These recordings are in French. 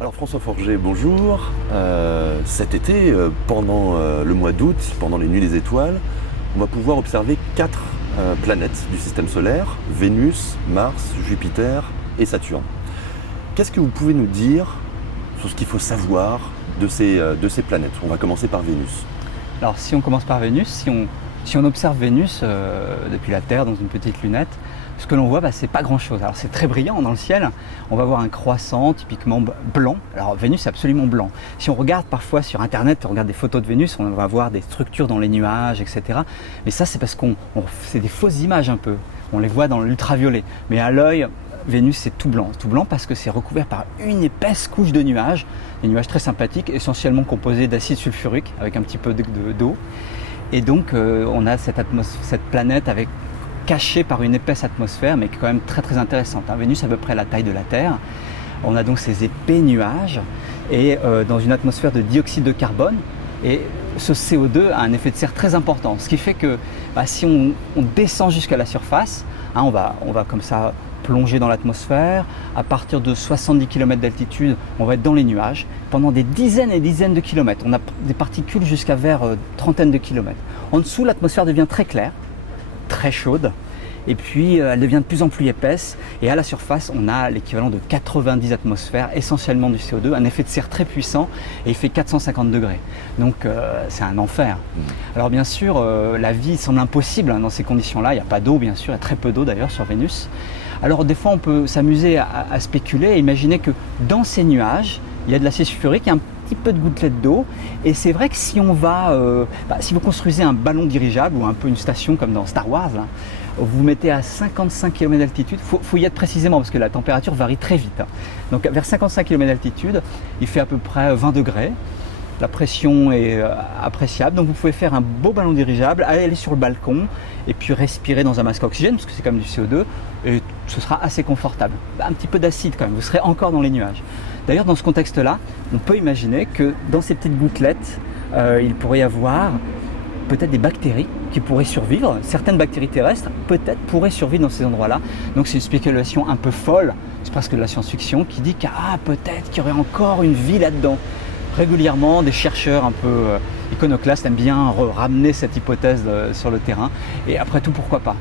Alors François Forger, bonjour. Cet été, pendant le mois d'août, pendant les nuits des étoiles, on va pouvoir observer 4 planètes du système solaire, Vénus, Mars, Jupiter et Saturne. Qu'est-ce que vous pouvez nous dire sur ce qu'il faut savoir de ces planètes? On va commencer par Vénus. Alors si on commence par Vénus, si on observe Vénus depuis la Terre dans une petite lunette, ce que l'on voit, c'est pas grand-chose. Alors c'est très brillant dans le ciel, on va voir un croissant typiquement blanc. Alors Vénus est absolument blanc. Si on regarde parfois sur internet, on regarde des photos de Vénus, on va voir des structures dans les nuages, etc. Mais ça c'est parce c'est des fausses images un peu, on les voit dans l'ultraviolet. Mais à l'œil, Vénus c'est tout blanc parce que c'est recouvert par une épaisse couche de nuages, des nuages très sympathiques, essentiellement composés d'acide sulfurique avec un petit peu d'eau. Et donc on a cette planète cachée par une épaisse atmosphère, mais qui est quand même très très intéressante. Vénus à peu près la taille de la Terre. On a donc ces épais nuages et dans une atmosphère de dioxyde de carbone. Et ce CO2 a un effet de serre très important, ce qui fait que si on descend jusqu'à la surface, on va comme ça plonger dans l'atmosphère. À partir de 70 km d'altitude, on va être dans les nuages pendant des dizaines et dizaines de kilomètres. On a des particules jusqu'à vers trentaine de kilomètres. En dessous, l'atmosphère devient très claire, très chaude, et puis elle devient de plus en plus épaisse, et à la surface on a l'équivalent de 90 atmosphères, essentiellement du CO2, un effet de serre très puissant, et il fait 450 degrés, donc c'est un enfer. Alors bien sûr la vie semble impossible dans ces conditions là, il n'y a pas d'eau bien sûr, il y a très peu d'eau d'ailleurs sur Vénus. Alors des fois on peut s'amuser à spéculer et imaginer que dans ces nuages il y a de l'acide sulfurique, il y a un petit peu de gouttelettes d'eau, et c'est vrai que si on va, si vous construisez un ballon dirigeable ou un peu une station comme dans Star Wars, vous mettez à 55 km d'altitude, faut y être précisément parce que la température varie très vite. Donc vers 55 km d'altitude, il fait à peu près 20 degrés, la pression est appréciable, donc vous pouvez faire un beau ballon dirigeable, aller sur le balcon et puis respirer dans un masque à oxygène parce que c'est comme du CO2 et ce sera assez confortable. Un petit peu d'acide quand même, vous serez encore dans les nuages. D'ailleurs dans ce contexte-là, on peut imaginer que dans ces petites gouttelettes, il pourrait y avoir peut-être des bactéries qui pourraient survivre. Certaines bactéries terrestres peut-être pourraient survivre dans ces endroits-là. Donc c'est une spéculation un peu folle, c'est presque de la science-fiction, qui dit peut-être qu'il y aurait encore une vie là-dedans. Régulièrement, des chercheurs un peu iconoclastes aiment bien ramener cette hypothèse sur le terrain. Et après tout, pourquoi pas?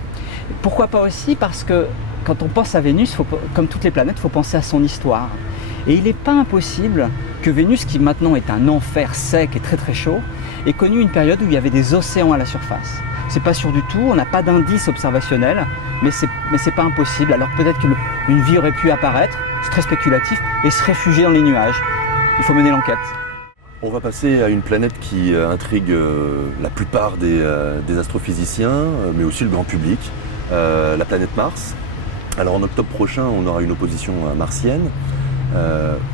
Pourquoi pas aussi parce que quand on pense à Vénus, comme toutes les planètes, il faut penser à son histoire. Et il n'est pas impossible que Vénus, qui maintenant est un enfer sec et très très chaud, ait connu une période où il y avait des océans à la surface. C'est pas sûr du tout, on n'a pas d'indice observationnel, mais c'est pas impossible. Alors peut-être qu'une vie aurait pu apparaître, c'est très spéculatif, et se réfugier dans les nuages. Il faut mener l'enquête. On va passer à une planète qui intrigue la plupart des astrophysiciens, mais aussi le grand public, la planète Mars. Alors en octobre prochain, on aura une opposition martienne.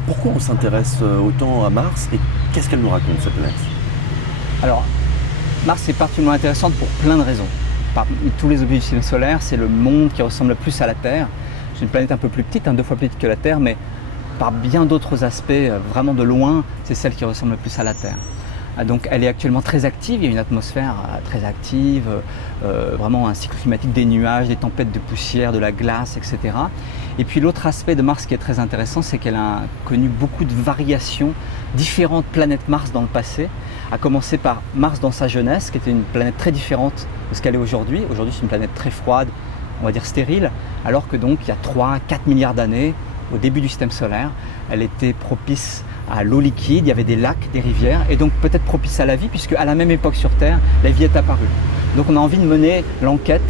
Pourquoi on s'intéresse autant à Mars et qu'est-ce qu'elle nous raconte, cette planète? Alors, Mars est particulièrement intéressante pour plein de raisons. Parmi tous les objets du système solaire, c'est le monde qui ressemble le plus à la Terre. C'est une planète un peu plus petite, 2 fois plus petite que la Terre, mais par bien d'autres aspects, vraiment de loin, c'est celle qui ressemble le plus à la Terre. Donc elle est actuellement très active, il y a une atmosphère très active, vraiment un cycle climatique, des nuages, des tempêtes de poussière, de la glace, etc. Et puis l'autre aspect de Mars qui est très intéressant, c'est qu'elle a connu beaucoup de variations, différentes planètes Mars dans le passé, à commencer par Mars dans sa jeunesse, qui était une planète très différente de ce qu'elle est aujourd'hui. Aujourd'hui c'est une planète très froide, on va dire stérile, alors que donc il y a 3-4 milliards d'années, au début du système solaire, elle était propice à l'eau liquide, il y avait des lacs, des rivières, et donc peut-être propice à la vie, puisque à la même époque sur Terre, la vie est apparue. Donc on a envie de mener l'enquête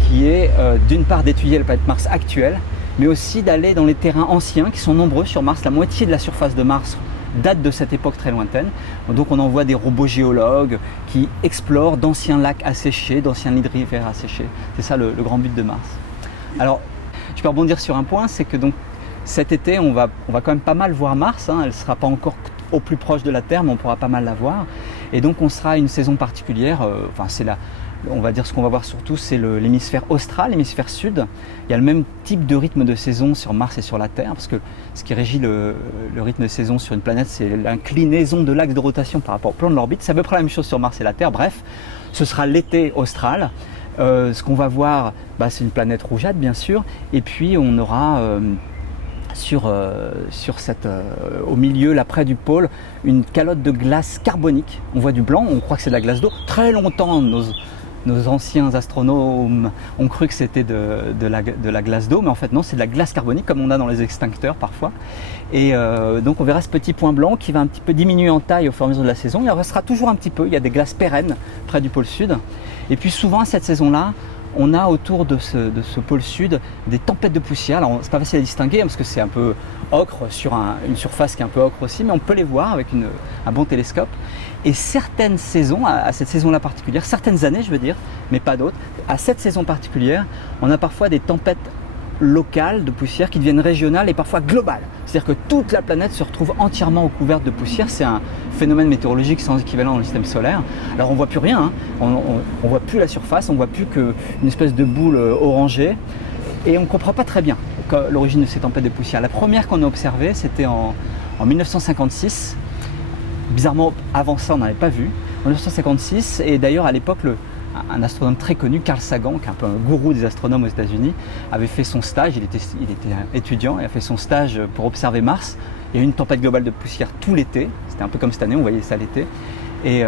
qui est d'une part d'étudier la planète Mars actuelle, mais aussi d'aller dans les terrains anciens qui sont nombreux sur Mars. La moitié de la surface de Mars date de cette époque très lointaine. Donc on envoie des robots géologues qui explorent d'anciens lacs asséchés, d'anciens lits de rivières asséchés. C'est ça le grand but de Mars. Alors, je peux rebondir sur un point, c'est que donc cet été, on va quand même pas mal voir Mars. Elle ne sera pas encore au plus proche de la Terre, mais on pourra pas mal la voir. Et donc on sera à une saison particulière, on va dire ce qu'on va voir surtout, c'est l'hémisphère austral, l'hémisphère sud. Il y a le même type de rythme de saison sur Mars et sur la Terre, parce que ce qui régit le rythme de saison sur une planète, c'est l'inclinaison de l'axe de rotation par rapport au plan de l'orbite. C'est à peu près la même chose sur Mars et la Terre. Bref, ce sera l'été austral. Ce qu'on va voir, c'est une planète rougeâtre bien sûr, et puis on aura au milieu, là près du pôle, une calotte de glace carbonique. On voit du blanc, on croit que c'est de la glace d'eau. Très longtemps, nos anciens astronomes ont cru que c'était de la glace d'eau, mais en fait non, c'est de la glace carbonique comme on a dans les extincteurs parfois. Et donc on verra ce petit point blanc qui va un petit peu diminuer en taille au fur et à mesure de la saison. Il en restera toujours un petit peu, il y a des glaces pérennes près du pôle sud. Et puis souvent à cette saison-là, on a autour de ce pôle sud des tempêtes de poussière. Alors c'est pas facile à distinguer parce que c'est un peu ocre sur une surface qui est un peu ocre aussi, mais on peut les voir avec un bon télescope. Et certaines saisons, à cette saison-là particulière, certaines années je veux dire, mais pas d'autres, à cette saison particulière, on a parfois des tempêtes locales de poussière qui deviennent régionales et parfois globales. C'est-à-dire que toute la planète se retrouve entièrement recouverte de poussière. C'est un phénomène météorologique sans équivalent dans le système solaire. Alors on ne voit plus rien, hein. On voit plus la surface, on ne voit plus qu'une espèce de boule orangée. Et on ne comprend pas très bien l'origine de ces tempêtes de poussière. La première qu'on a observée, c'était en 1956. Bizarrement, avant ça, on n'en avait pas vu. En 1956, et d'ailleurs à l'époque, un astronome très connu, Carl Sagan, qui est un peu un gourou des astronomes aux États-Unis, avait fait son stage, il était étudiant, et a fait son stage pour observer Mars. Il y a eu une tempête globale de poussière tout l'été, c'était un peu comme cette année, on voyait ça l'été. Et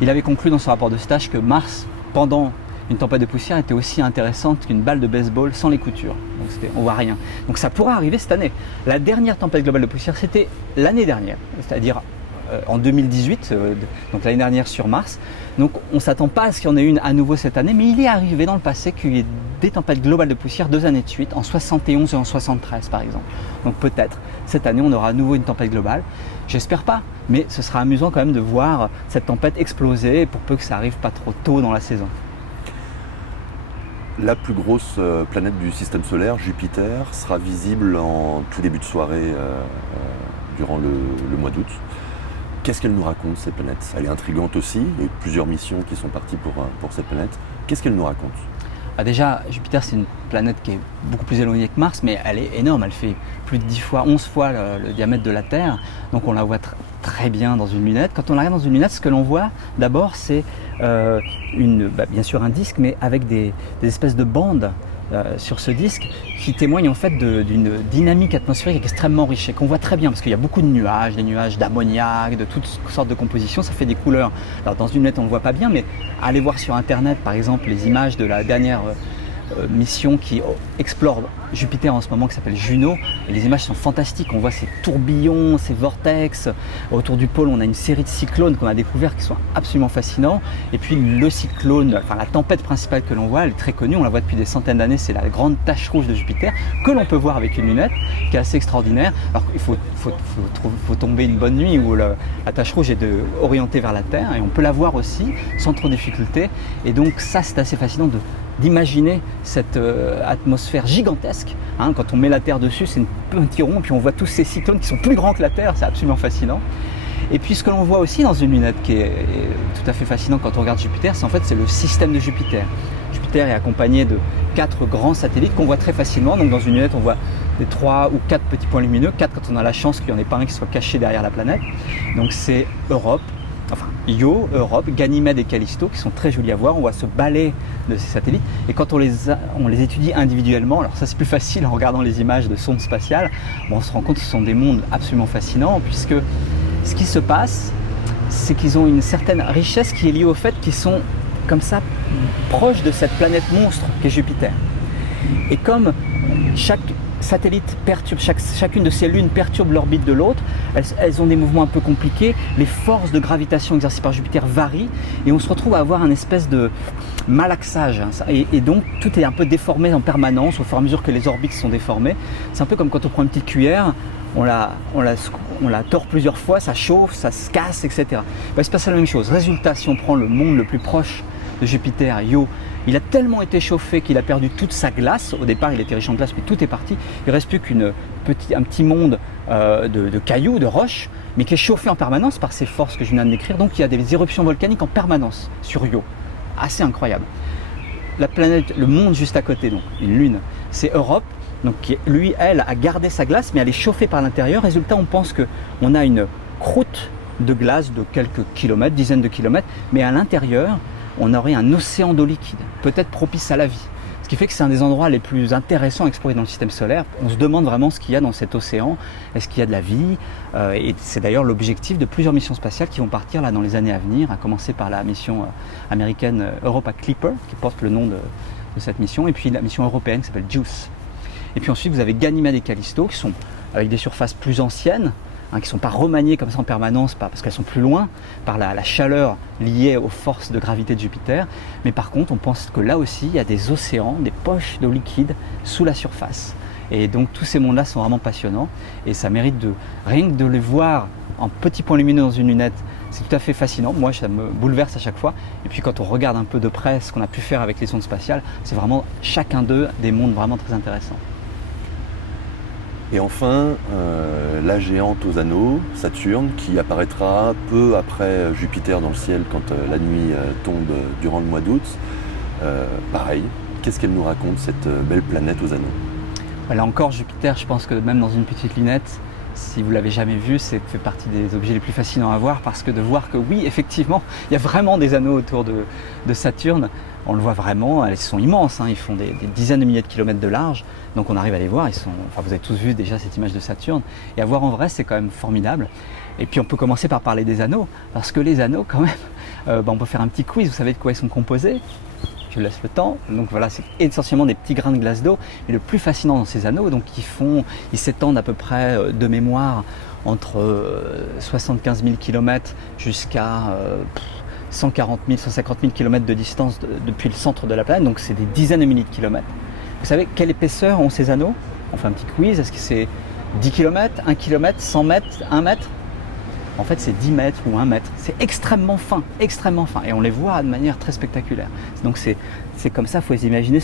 il avait conclu dans son rapport de stage que Mars, pendant une tempête de poussière, était aussi intéressante qu'une balle de baseball sans les coutures. Donc on voit rien. Donc ça pourrait arriver cette année. La dernière tempête globale de poussière, c'était l'année dernière, c'est-à-dire en 2018, donc l'année dernière sur Mars. Donc on ne s'attend pas à ce qu'il y en ait une à nouveau cette année, mais il est arrivé dans le passé qu'il y ait des tempêtes globales de poussière 2 années de suite, en 71 et en 73 par exemple. Donc peut-être cette année on aura à nouveau une tempête globale. J'espère pas, mais ce sera amusant quand même de voir cette tempête exploser pour peu que ça arrive pas trop tôt dans la saison. La plus grosse planète du système solaire, Jupiter, sera visible en tout début de soirée durant le mois d'août. Qu'est-ce qu'elle nous raconte, cette planète? Elle est intrigante aussi, il y a plusieurs missions qui sont parties pour cette planète. Qu'est-ce qu'elle nous raconte? Déjà, Jupiter, c'est une planète qui est beaucoup plus éloignée que Mars, mais elle est énorme. Elle fait plus de 11 fois le diamètre de la Terre. Donc on la voit très bien dans une lunette. Quand on la regarde dans une lunette, ce que l'on voit d'abord, c'est bien sûr un disque, mais avec des espèces de bandes sur ce disque qui témoignent en fait d'une dynamique atmosphérique extrêmement riche et qu'on voit très bien parce qu'il y a beaucoup de nuages, des nuages d'ammoniac, de toutes sortes de compositions, ça fait des couleurs. Alors dans une lunette on ne le voit pas bien, mais allez voir sur internet par exemple les images de la dernière mission qui explore Jupiter en ce moment qui s'appelle Juno, et les images sont fantastiques, on voit ces tourbillons, ces vortex, autour du pôle on a une série de cyclones qu'on a découverts qui sont absolument fascinants, et puis le cyclone, enfin la tempête principale que l'on voit, elle est très connue, on la voit depuis des centaines d'années, c'est la grande tache rouge de Jupiter, que l'on peut voir avec une lunette, qui est assez extraordinaire. Alors il faut tomber une bonne nuit où la tache rouge est orientée vers la Terre, et on peut la voir aussi sans trop de difficulté, et donc ça c'est assez fascinant d'imaginer cette atmosphère gigantesque. Hein, quand on met la Terre dessus, c'est un petit rond, puis on voit tous ces cyclones qui sont plus grands que la Terre, c'est absolument fascinant. Et puis ce que l'on voit aussi dans une lunette qui est tout à fait fascinant quand on regarde Jupiter, c'est le système de Jupiter. Jupiter est accompagné de 4 grands satellites qu'on voit très facilement. Donc dans une lunette, on voit des 3 ou 4 petits points lumineux, 4 quand on a la chance qu'il n'y en ait pas un qui soit caché derrière la planète. Donc c'est Io, Europe, Ganymède et Callisto qui sont très jolis à voir. On voit ce balai de ces satellites et quand on les étudie individuellement, alors ça c'est plus facile en regardant les images de sondes spatiales, on se rend compte que ce sont des mondes absolument fascinants puisque ce qui se passe, c'est qu'ils ont une certaine richesse qui est liée au fait qu'ils sont comme ça proches de cette planète monstre qu'est Jupiter. Et comme chaque satellite perturbe, chacune de ces lunes perturbe l'orbite de l'autre, elles ont des mouvements un peu compliqués, les forces de gravitation exercées par Jupiter varient et on se retrouve à avoir un espèce de malaxage, hein, et donc tout est un peu déformé en permanence au fur et à mesure que les orbites sont déformées. C'est un peu comme quand on prend une petite cuillère, on la tord plusieurs fois, ça chauffe, ça se casse, etc. Il se passe la même chose. Résultat, si on prend le monde le plus proche de Jupiter, Io, il a tellement été chauffé qu'il a perdu toute sa glace. Au départ, il était riche en glace, mais tout est parti. Il ne reste plus un petit monde de cailloux, de roches, mais qui est chauffé en permanence par ces forces que je viens de décrire. Donc, il y a des éruptions volcaniques en permanence sur Io. Assez incroyable. La planète, le monde juste à côté, donc une lune, c'est Europe. Donc, elle, a gardé sa glace, mais elle est chauffée par l'intérieur. Résultat, on pense qu'on a une croûte de glace de quelques kilomètres, dizaines de kilomètres, mais à l'intérieur, on aurait un océan d'eau liquide, peut-être propice à la vie. Ce qui fait que c'est un des endroits les plus intéressants à explorer dans le système solaire. On se demande vraiment ce qu'il y a dans cet océan, est-ce qu'il y a de la vie, et c'est d'ailleurs l'objectif de plusieurs missions spatiales qui vont partir là dans les années à venir, à commencer par la mission américaine Europa Clipper, qui porte le nom de cette mission, et puis la mission européenne qui s'appelle JUICE. Et puis ensuite vous avez Ganymède et Callisto qui sont avec des surfaces plus anciennes, qui ne sont pas remaniées comme ça en permanence parce qu'elles sont plus loin par la chaleur liée aux forces de gravité de Jupiter. Mais par contre, on pense que là aussi, il y a des océans, des poches d'eau liquide sous la surface. Et donc tous ces mondes-là sont vraiment passionnants et ça mérite rien que de les voir en petits points lumineux dans une lunette, c'est tout à fait fascinant. Moi, ça me bouleverse à chaque fois. Et puis quand on regarde un peu de près ce qu'on a pu faire avec les sondes spatiales, c'est vraiment chacun d'eux des mondes vraiment très intéressants. Et enfin, la géante aux anneaux, Saturne, qui apparaîtra peu après Jupiter dans le ciel quand la nuit tombe durant le mois d'août. Pareil, qu'est-ce qu'elle nous raconte, cette belle planète aux anneaux? Là encore, Jupiter, je pense que même dans une petite lunette, si vous ne l'avez jamais vu, c'est fait partie des objets les plus fascinants à voir parce que de voir que oui, effectivement, il y a vraiment des anneaux autour de Saturne. On le voit vraiment, ils sont immenses, ils font des dizaines de milliers de kilomètres de large, donc on arrive à les voir, vous avez tous vu déjà cette image de Saturne, et à voir en vrai c'est quand même formidable. Et puis on peut commencer par parler des anneaux, parce que les anneaux quand même, on peut faire un petit quiz, vous savez de quoi ils sont composés? Je laisse le temps, donc voilà, c'est essentiellement des petits grains de glace d'eau, mais le plus fascinant dans ces anneaux, donc ils s'étendent à peu près de mémoire entre 75 000 km jusqu'à 140 000, 150 000 km de distance depuis le centre de la planète, donc c'est des dizaines de milliers de kilomètres. Vous savez quelle épaisseur ont ces anneaux? On fait un petit quiz, est-ce que c'est 10 km, 1 km, 100 mètres, 1 mètre? En fait c'est 10 mètres ou 1 mètre, c'est extrêmement fin, et on les voit de manière très spectaculaire. Donc c'est comme ça, il faut imaginer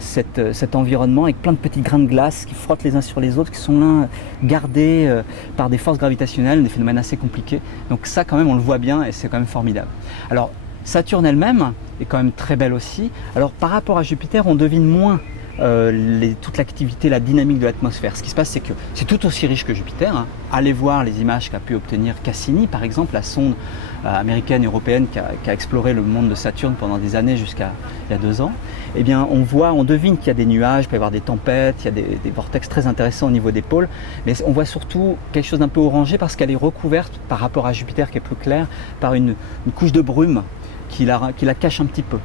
cet environnement avec plein de petits grains de glace qui frottent les uns sur les autres, qui sont là gardés par des forces gravitationnelles, des phénomènes assez compliqués. Donc ça quand même on le voit bien et c'est quand même formidable. Alors Saturne elle-même est quand même très belle aussi. Alors par rapport à Jupiter, on devine moins toute l'activité, la dynamique de l'atmosphère. Ce qui se passe, c'est que c'est tout aussi riche que Jupiter. Allez voir les images qu'a pu obtenir Cassini, par exemple, la sonde américaine et européenne qui a exploré le monde de Saturne pendant des années jusqu'à il y a 2 ans. Eh bien, on devine qu'il y a des nuages, il peut y avoir des tempêtes, il y a des vortex très intéressants au niveau des pôles, mais on voit surtout quelque chose d'un peu orangé parce qu'elle est recouverte par rapport à Jupiter qui est plus clair par une couche de brume qui la cache un petit peu.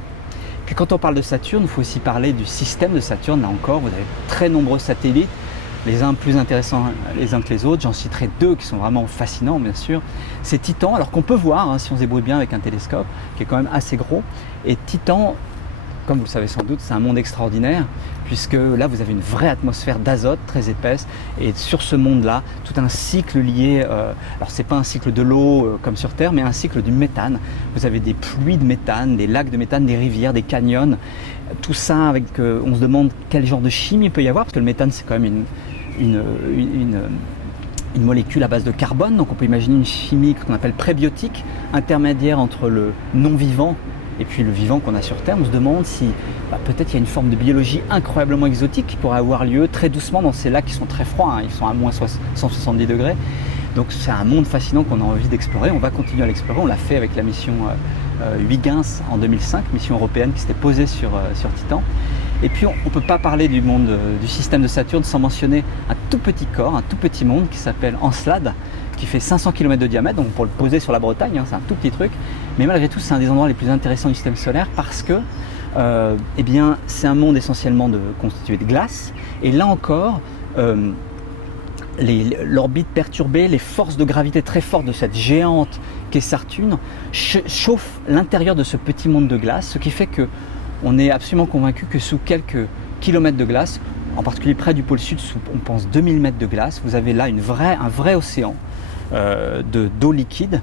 Puis quand on parle de Saturne, il faut aussi parler du système de Saturne. Là encore, vous avez très nombreux satellites, les uns plus intéressants les uns que les autres. J'en citerai 2 qui sont vraiment fascinants, bien sûr. C'est Titan, alors qu'on peut voir si on se débrouille bien avec un télescope, qui est quand même assez gros. Et Titan, comme vous le savez sans doute, c'est un monde extraordinaire, puisque là vous avez une vraie atmosphère d'azote très épaisse, et sur ce monde-là, tout un cycle lié, alors c'est pas un cycle de l'eau comme sur Terre, mais un cycle du méthane. Vous avez des pluies de méthane, des lacs de méthane, des rivières, des canyons, tout ça avec, on se demande quel genre de chimie il peut y avoir, parce que le méthane c'est quand même une molécule à base de carbone, donc on peut imaginer une chimie qu'on appelle prébiotique, intermédiaire entre le non-vivant et puis le vivant qu'on a sur Terre. On se demande si peut-être il y a une forme de biologie incroyablement exotique qui pourrait avoir lieu très doucement dans ces lacs qui sont très froids, ils sont à moins 170 degrés. Donc c'est un monde fascinant qu'on a envie d'explorer, on va continuer à l'explorer, on l'a fait avec la mission Huygens en 2005, mission européenne qui s'était posée sur Titan. Et puis on ne peut pas parler du monde du système de Saturne sans mentionner un tout petit corps, un tout petit monde qui s'appelle Encelade, qui fait 500 km de diamètre, donc pour le poser sur la Bretagne, c'est un tout petit truc, mais malgré tout c'est un des endroits les plus intéressants du système solaire parce que c'est un monde essentiellement constitué de glace, et là encore l'orbite perturbée, les forces de gravité très fortes de cette géante qu'est Saturne chauffent l'intérieur de ce petit monde de glace, ce qui fait que on est absolument convaincu que sous quelques kilomètres de glace, en particulier près du pôle sud, sous on pense 2000 mètres de glace, vous avez là un vrai océan d'eau liquide,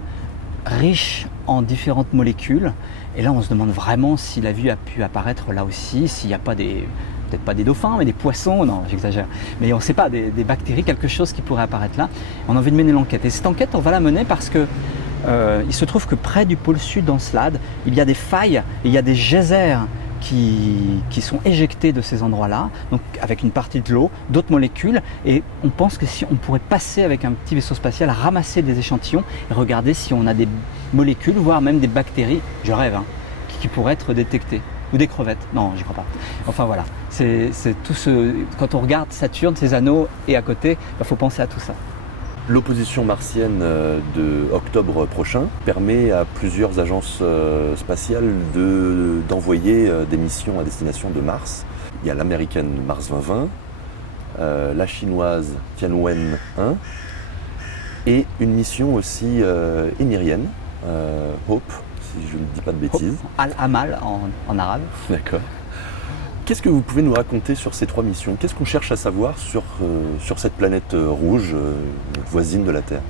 riche en différentes molécules. Et là on se demande vraiment si la vie a pu apparaître là aussi, s'il n'y a pas peut-être pas des dauphins, mais des poissons, non j'exagère, mais on ne sait pas, des bactéries, quelque chose qui pourrait apparaître là. On a envie de mener l'enquête. Et cette enquête, on va la mener parce que il se trouve que près du pôle sud d'Encelade, il y a des failles, et il y a des geysers qui sont éjectés de ces endroits-là, donc avec une partie de l'eau, d'autres molécules, et on pense que si on pourrait passer avec un petit vaisseau spatial, ramasser des échantillons et regarder si on a des molécules, voire même des bactéries, je rêve, qui pourraient être détectées. ou des crevettes. Non, j'y crois pas. Enfin voilà, c'est tout ce. Quand on regarde Saturne, ses anneaux, et à côté, il faut penser à tout ça. L'opposition martienne de octobre prochain permet à plusieurs agences spatiales d'envoyer des missions à destination de Mars. Il y a l'américaine Mars 2020, la chinoise Tianwen 1 et une mission aussi émirienne, Hope, si je ne dis pas de bêtises. Al-Amal en arabe. D'accord. Qu'est-ce que vous pouvez nous raconter sur ces 3 missions? Qu'est-ce qu'on cherche à savoir sur cette planète rouge voisine de la Terre?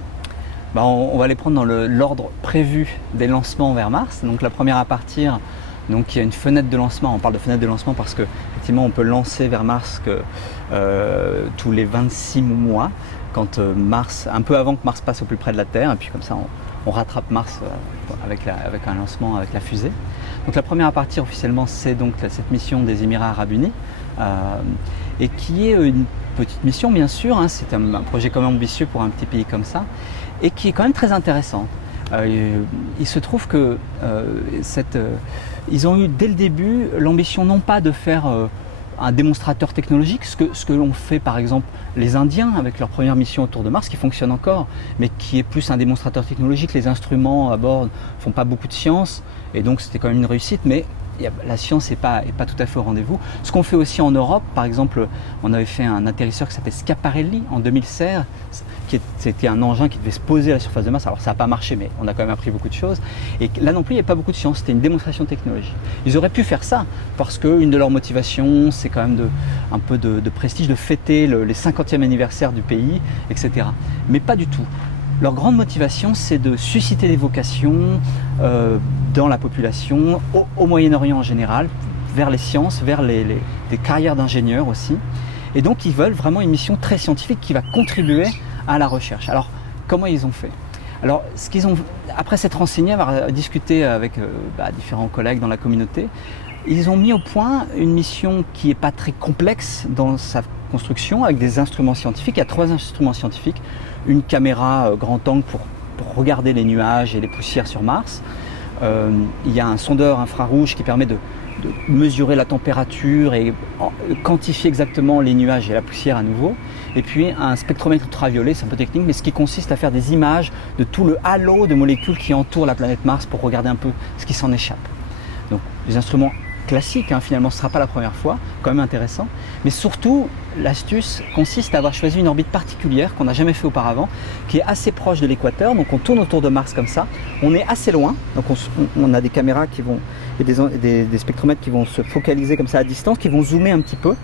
On va les prendre dans l'ordre prévu des lancements vers Mars. Donc la première à partir, donc il y a une fenêtre de lancement. On parle de fenêtre de lancement parce que effectivement on peut lancer vers Mars tous les 26 mois, quand Mars, un peu avant que Mars passe au plus près de la Terre, et puis comme ça on rattrape Mars avec un lancement avec la fusée. Donc la première à partir officiellement, c'est donc cette mission des Émirats Arabes Unis, et qui est une petite mission bien sûr, hein, c'est un projet quand même ambitieux pour un petit pays comme ça, et qui est quand même très intéressant. Il se trouve que ils ont eu dès le début l'ambition non pas de faire un démonstrateur technologique, ce que l'ont fait par exemple les Indiens avec leur première mission autour de Mars, qui fonctionne encore, mais qui est plus un démonstrateur technologique. Les instruments à bord ne font pas beaucoup de science, et donc c'était quand même une réussite, mais la science n'est pas tout à fait au rendez-vous. Ce qu'on fait aussi en Europe, par exemple, on avait fait un atterrisseur qui s'appelle Schiaparelli en 2016, c'était un engin qui devait se poser à la surface de Mars. Alors ça n'a pas marché, mais on a quand même appris beaucoup de choses. Et là non plus, il n'y avait pas beaucoup de science, c'était une démonstration technologique. Ils auraient pu faire ça, parce qu'une de leurs motivations, c'est quand même un peu de prestige, de fêter les 50e anniversaire du pays, etc. Mais pas du tout. Leur grande motivation, c'est de susciter des vocations dans la population, au Moyen-Orient en général, vers les sciences, vers des carrières d'ingénieurs aussi. Et donc, ils veulent vraiment une mission très scientifique qui va contribuer à la recherche. Alors, comment ils ont fait? Alors, après s'être renseignés, avoir discuté avec différents collègues dans la communauté, ils ont mis au point une mission qui n'est pas très complexe dans sa construction, avec des instruments scientifiques. Il y a 3 instruments scientifiques, une caméra grand angle pour regarder les nuages et les poussières sur Mars. Il y a un sondeur infrarouge qui permet de mesurer la température et quantifier exactement les nuages et la poussière à nouveau. Et puis un spectromètre ultraviolet, c'est un peu technique, mais ce qui consiste à faire des images de tout le halo de molécules qui entourent la planète Mars pour regarder un peu ce qui s'en échappe. Donc des instruments classiques, hein, finalement ce ne sera pas la première fois, quand même intéressant. Mais surtout, l'astuce consiste à avoir choisi une orbite particulière qu'on n'a jamais fait auparavant, qui est assez proche de l'équateur. Donc on tourne autour de Mars comme ça, on est assez loin, donc on a des caméras et des spectromètres qui vont se focaliser comme ça à distance, qui vont zoomer un petit peu.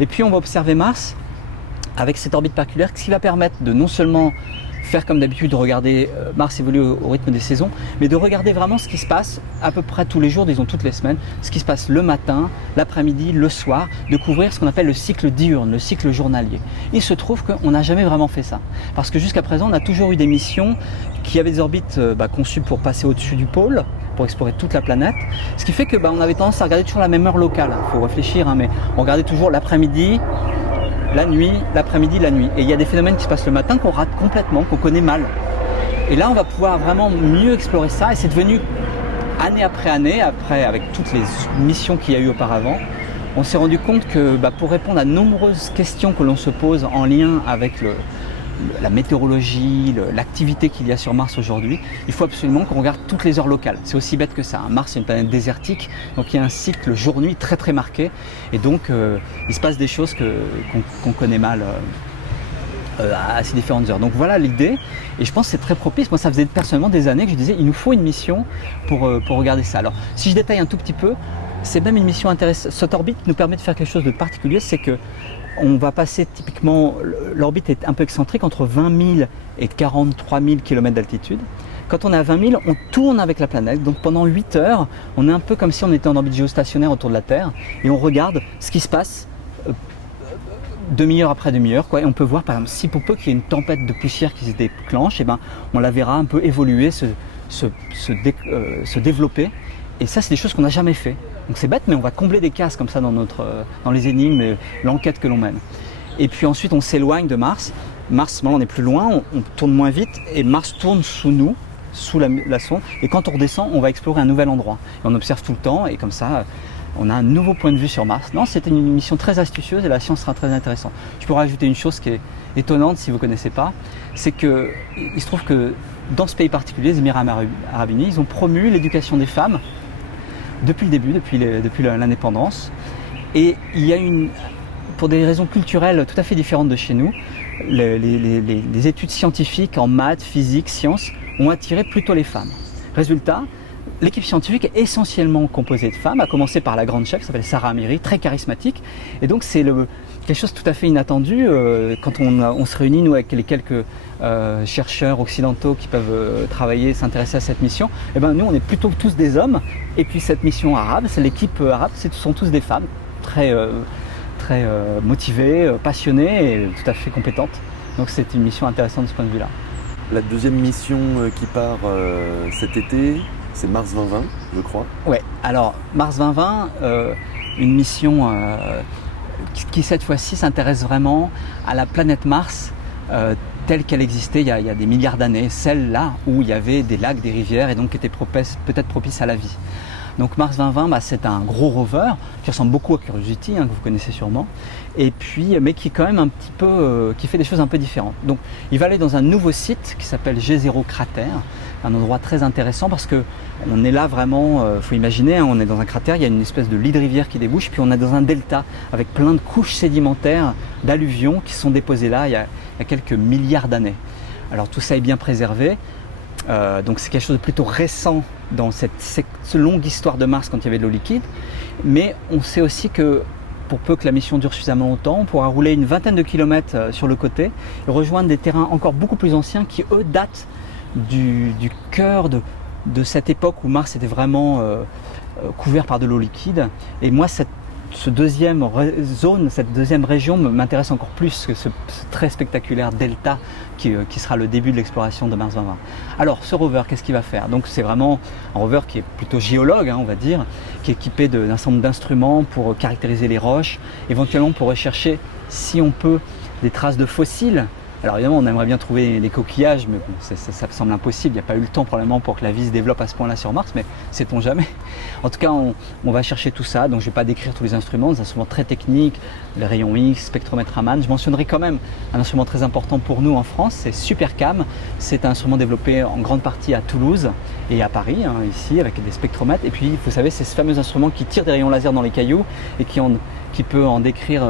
Et puis on va observer Mars avec cette orbite particulière, ce qui va permettre de non seulement faire comme d'habitude, regarder Mars évoluer au rythme des saisons, mais de regarder vraiment ce qui se passe à peu près tous les jours, disons toutes les semaines, ce qui se passe le matin, l'après-midi, le soir, de couvrir ce qu'on appelle le cycle diurne, le cycle journalier. Il se trouve qu'on n'a jamais vraiment fait ça, parce que jusqu'à présent, on a toujours eu des missions qui avaient des orbites conçues pour passer au-dessus du pôle, pour explorer toute la planète, ce qui fait que on avait tendance à regarder toujours la même heure locale. Il faut réfléchir, hein, mais on regardait toujours l'après-midi, la nuit, l'après-midi, la nuit. Et il y a des phénomènes qui se passent le matin qu'on rate complètement, qu'on connaît mal. Et là, on va pouvoir vraiment mieux explorer ça. Et c'est devenu, année après année, avec toutes les missions qu'il y a eu auparavant, on s'est rendu compte que pour répondre à de nombreuses questions que l'on se pose en lien avec la météorologie, l'activité qu'il y a sur Mars aujourd'hui, il faut absolument qu'on regarde toutes les heures locales. C'est aussi bête que ça. Mars, c'est une planète désertique, donc il y a un cycle jour-nuit très très marqué. Et donc, il se passe des choses qu'on connaît mal à ces différentes heures. Donc voilà l'idée, et je pense que c'est très propice. Moi, ça faisait personnellement des années que je disais, il nous faut une mission pour regarder ça. Alors, si je détaille un tout petit peu, c'est même une mission intéressante. Cette orbite nous permet de faire quelque chose de particulier, c'est que on va passer typiquement, l'orbite est un peu excentrique, entre 20 000 et 43 000 km d'altitude. Quand on est à 20 000, on tourne avec la planète, donc pendant 8 heures, on est un peu comme si on était en orbite géostationnaire autour de la Terre, et on regarde ce qui se passe demi-heure après demi-heure, et on peut voir par exemple, si pour peu qu'il y ait une tempête de poussière qui se déclenche, on la verra un peu évoluer, se développer, et ça c'est des choses qu'on n'a jamais fait. Donc c'est bête, mais on va combler des cases comme ça dans les énigmes et l'enquête que l'on mène. Et puis ensuite, on s'éloigne de Mars. Mars, maintenant, on est plus loin, on tourne moins vite, et Mars tourne sous nous, sous la sonde. Et quand on redescend, on va explorer un nouvel endroit. Et on observe tout le temps, et comme ça, on a un nouveau point de vue sur Mars. Non, c'était une mission très astucieuse et la science sera très intéressante. Je pourrais ajouter une chose qui est étonnante si vous ne connaissez pas, c'est qu'il se trouve que dans ce pays particulier, les Émirats Arabes Unis, ils ont promu l'éducation des femmes depuis le début, depuis l'indépendance. Et il y a pour des raisons culturelles tout à fait différentes de chez nous, les études scientifiques en maths, physique, sciences ont attiré plutôt les femmes. Résultat, l'équipe scientifique est essentiellement composée de femmes, à commencer par la grande chef qui s'appelle Sarah Amiri, très charismatique. Et donc c'est quelque chose de tout à fait inattendu quand on se réunit, nous, avec les quelques chercheurs occidentaux qui peuvent travailler, s'intéresser à cette mission. Et ben nous, on est plutôt tous des hommes. Et puis cette mission arabe, c'est l'équipe arabe, ce sont tous des femmes, très motivées, passionnées et tout à fait compétentes. Donc c'est une mission intéressante de ce point de vue-là. La deuxième mission qui part cet été, c'est Mars 2020, je crois. Ouais, alors Mars 2020, une mission qui cette fois-ci s'intéresse vraiment à la planète Mars telle qu'elle existait il y a des milliards d'années, celle-là où il y avait des lacs, des rivières et donc qui était peut-être propice à la vie. Donc Mars 2020, c'est un gros rover qui ressemble beaucoup à Curiosity, que vous connaissez sûrement, et puis, mais qui est quand même un petit peu, qui fait des choses un peu différentes. Donc il va aller dans un nouveau site qui s'appelle G0 Cratère, un endroit très intéressant parce que on est là vraiment, faut imaginer, on est dans un cratère, il y a une espèce de lit de rivière qui débouche, puis on est dans un delta avec plein de couches sédimentaires d'alluvions qui sont déposées là il y a quelques milliards d'années. Alors tout ça est bien préservé. Donc c'est quelque chose de plutôt récent dans cette longue histoire de Mars quand il y avait de l'eau liquide. Mais on sait aussi que pour peu que la mission dure suffisamment longtemps, on pourra rouler une vingtaine de kilomètres sur le côté et rejoindre des terrains encore beaucoup plus anciens qui eux datent du cœur de cette époque où Mars était vraiment couvert par de l'eau liquide. Et moi cette deuxième zone, cette deuxième région m'intéresse encore plus que ce très spectaculaire delta qui sera le début de l'exploration de Mars 2020. Alors ce rover, qu'est-ce qu'il va faire? Donc c'est vraiment un rover qui est plutôt géologue, on va dire, qui est équipé d'un certain nombre d'instruments pour caractériser les roches, éventuellement pour rechercher, si on peut, des traces de fossiles. Alors évidemment, on aimerait bien trouver des coquillages, mais bon, ça me semble impossible. Il n'y a pas eu le temps probablement pour que la vie se développe à ce point-là sur Mars, mais sait-on jamais. En tout cas, on va chercher tout ça. Donc je ne vais pas décrire tous les instruments, des instruments très techniques, les rayons X, spectromètre Raman. Je mentionnerai quand même un instrument très important pour nous en France, c'est SuperCam. C'est un instrument développé en grande partie à Toulouse et à Paris, ici, avec des spectromètres. Et puis, vous savez, c'est ce fameux instrument qui tire des rayons laser dans les cailloux et qui peut en décrire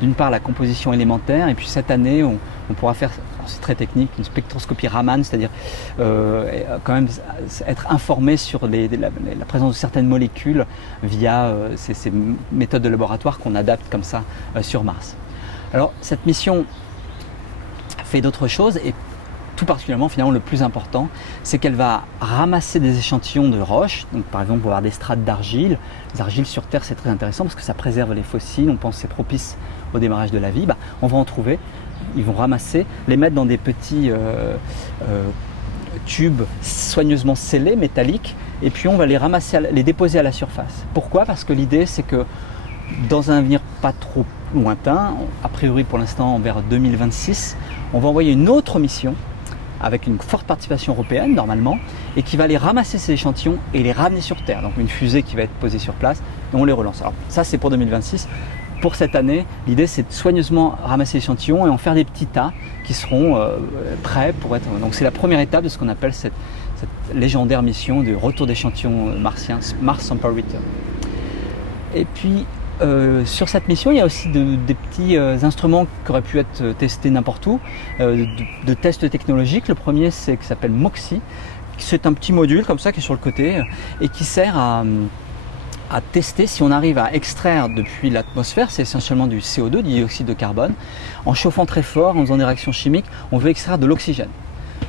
d'une part la composition élémentaire, et puis cette année on pourra faire, c'est très technique, une spectroscopie Raman, c'est-à-dire quand même être informé sur la présence de certaines molécules via ces méthodes de laboratoire qu'on adapte comme ça sur Mars. Alors cette mission fait d'autres choses et tout particulièrement, finalement, le plus important, c'est qu'elle va ramasser des échantillons de roches. Donc, par exemple, on va avoir des strates d'argile. Les argiles sur Terre, c'est très intéressant parce que ça préserve les fossiles. On pense que c'est propice au démarrage de la vie. On va en trouver. Ils vont ramasser, les mettre dans des petits tubes soigneusement scellés, métalliques. Et puis, on va les ramasser, les déposer à la surface. Pourquoi? Parce que l'idée, c'est que dans un avenir pas trop lointain, a priori pour l'instant vers 2026, on va envoyer une autre mission avec une forte participation européenne normalement, et qui va aller ramasser ces échantillons et les ramener sur Terre. Donc une fusée qui va être posée sur place, et on les relance. Alors ça c'est pour 2026. Pour cette année, l'idée c'est de soigneusement ramasser l'échantillon et en faire des petits tas qui seront prêts pour être... Donc c'est la première étape de ce qu'on appelle cette légendaire mission de retour d'échantillons martiens, Mars Sample Return. Et puis sur cette mission, il y a aussi des petits instruments qui auraient pu être testés n'importe où, de tests technologiques. Le premier, qui s'appelle MOXIE. C'est un petit module comme ça qui est sur le côté et qui sert à tester si on arrive à extraire depuis l'atmosphère, c'est essentiellement du CO2, du dioxyde de carbone. En chauffant très fort, en faisant des réactions chimiques, on veut extraire de l'oxygène.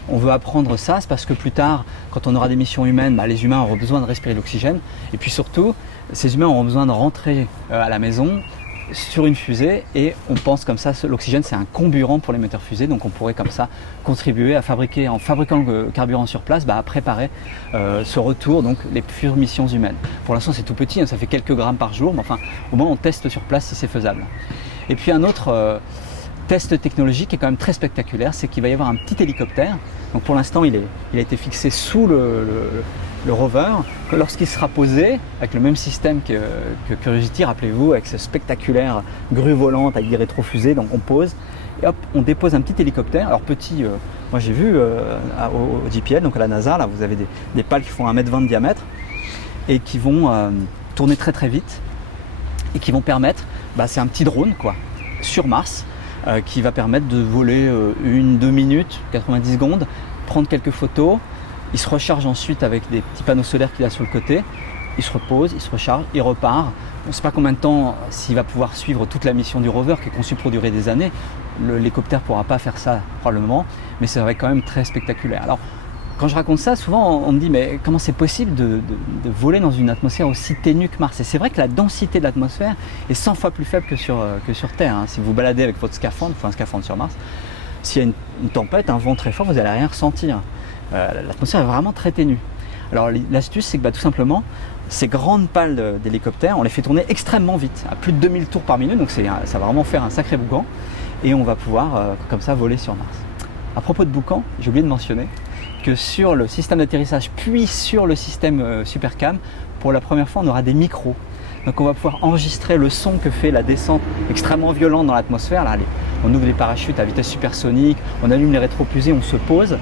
On veut apprendre ça, c'est parce que plus tard, quand on aura des missions humaines, les humains auront besoin de respirer l'oxygène. Et puis surtout, ces humains auront besoin de rentrer à la maison sur une fusée. Et on pense comme ça, l'oxygène c'est un comburant pour les moteurs fusées. Donc on pourrait comme ça contribuer à fabriquer, en fabriquant le carburant sur place, à préparer ce retour, donc les futures missions humaines. Pour l'instant c'est tout petit, ça fait quelques grammes par jour. Mais enfin, au moins on teste sur place si c'est faisable. Et puis un autre... test technologique est quand même très spectaculaire, c'est qu'il va y avoir un petit hélicoptère. Donc pour l'instant, il a été fixé sous le rover, que lorsqu'il sera posé, avec le même système que Curiosity, rappelez-vous, avec ce spectaculaire grue volante avec des rétrofusées, donc on pose, et hop, on dépose un petit hélicoptère. Alors petit, moi j'ai vu au JPL, donc à la NASA, là vous avez des pales qui font 1,20 m de diamètre, et qui vont tourner très très vite, et qui vont permettre, c'est un petit drone quoi, sur Mars, qui va permettre de voler 1-2 minutes, 90 secondes, prendre quelques photos. Il se recharge ensuite avec des petits panneaux solaires qu'il a sur le côté. Il se repose, il se recharge, il repart. On ne sait pas combien de temps, s'il va pouvoir suivre toute la mission du rover qui est conçue pour durer des années. L'hélicoptère ne pourra pas faire ça probablement, mais ça va être quand même très spectaculaire. Alors, quand je raconte ça, souvent on me dit mais comment c'est possible de voler dans une atmosphère aussi ténue que Mars? Et c'est vrai que la densité de l'atmosphère est 100 fois plus faible que sur Terre. Hein. Si vous baladez avec votre scaphandre, il faut un scaphandre sur Mars, s'il y a une tempête, un vent très fort, vous n'allez rien ressentir. L'atmosphère est vraiment très ténue. Alors l'astuce, c'est que tout simplement, ces grandes pales d'hélicoptères, on les fait tourner extrêmement vite, à plus de 2000 tours par minute, donc ça va vraiment faire un sacré boucan, et on va pouvoir comme ça voler sur Mars. À propos de boucan, j'ai oublié de mentionner que sur le système d'atterrissage, puis sur le système Supercam, pour la première fois, on aura des micros. Donc on va pouvoir enregistrer le son que fait la descente extrêmement violente dans l'atmosphère. Là, on ouvre les parachutes à vitesse supersonique, on allume les rétropusées, on se pose,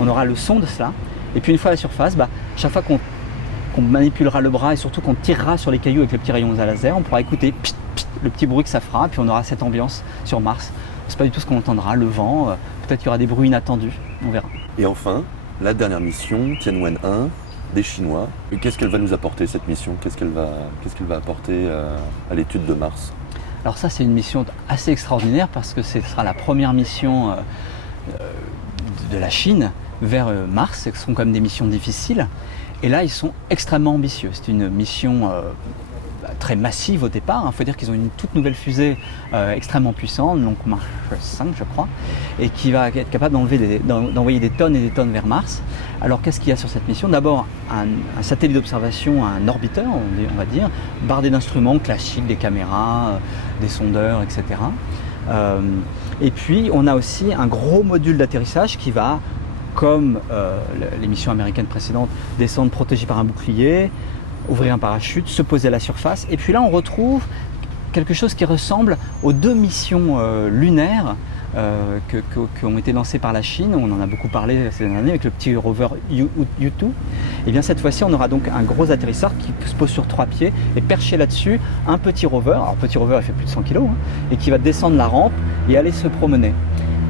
on aura le son de cela. Et puis une fois à la surface, chaque fois qu'on manipulera le bras et surtout qu'on tirera sur les cailloux avec le petit rayon laser, on pourra écouter pit, pit, le petit bruit que ça fera, puis on aura cette ambiance sur Mars. C'est pas du tout ce qu'on entendra, le vent, peut-être qu'il y aura des bruits inattendus, on verra. Et enfin, la dernière mission, Tianwen 1, des Chinois. Qu'est-ce qu'elle va nous apporter cette mission? Qu'est-ce qu'elle va apporter à l'étude de Mars? Alors ça, c'est une mission assez extraordinaire parce que ce sera la première mission de la Chine vers Mars. Ce sont quand même des missions difficiles. Et là, ils sont extrêmement ambitieux. C'est une mission très massive au départ. Il faut dire qu'ils ont une toute nouvelle fusée extrêmement puissante, donc Mars 5 je crois, et qui va être capable d'envoyer des tonnes et des tonnes vers Mars. Alors qu'est-ce qu'il y a sur cette mission? D'abord un satellite d'observation, un orbiteur on va dire, bardé d'instruments classiques, des caméras, des sondeurs, etc. Et puis on a aussi un gros module d'atterrissage qui va, comme les missions américaines précédentes, descendre protégé par un bouclier, ouvrir un parachute, se poser à la surface. Et puis là, on retrouve quelque chose qui ressemble aux 2 missions lunaires qui ont été lancées par la Chine. On en a beaucoup parlé ces dernières années avec le petit rover U2. Et bien cette fois-ci, on aura donc un gros atterrisseur qui se pose sur 3 pieds et perché là-dessus un petit rover. Alors petit rover, il fait plus de 100 kg, et qui va descendre la rampe et aller se promener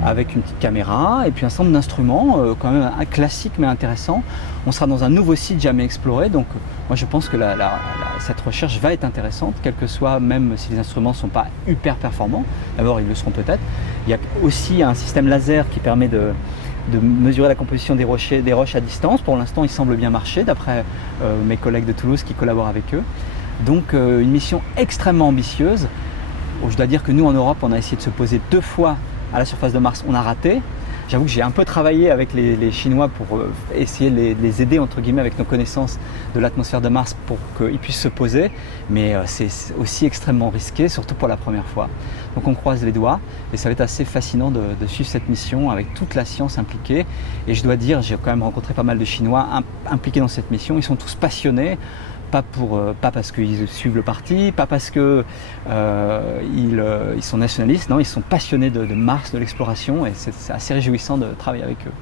avec une petite caméra et puis un certain nombre d'instruments quand même classique mais intéressant. On sera dans un nouveau site jamais exploré, donc moi je pense que cette recherche va être intéressante, quel que soit, même si les instruments ne sont pas hyper performants. D'abord, ils le seront peut-être. Il y a aussi un système laser qui permet de mesurer la composition des roches à distance. Pour l'instant, il semble bien marcher, d'après mes collègues de Toulouse qui collaborent avec eux. Donc une mission extrêmement ambitieuse. Je dois dire que nous, en Europe, on a essayé de se poser 2 fois à la surface de Mars, on a raté. J'avoue que j'ai un peu travaillé avec les Chinois pour essayer de les aider entre guillemets avec nos connaissances de l'atmosphère de Mars pour qu'ils puissent se poser, mais c'est aussi extrêmement risqué, surtout pour la première fois. Donc on croise les doigts et ça va être assez fascinant de suivre cette mission avec toute la science impliquée. Et je dois dire, j'ai quand même rencontré pas mal de Chinois impliqués dans cette mission, ils sont tous passionnés. Pas parce qu'ils suivent le parti, pas parce qu'ils sont nationalistes, non, ils sont passionnés de Mars, de l'exploration, et c'est assez réjouissant de travailler avec eux.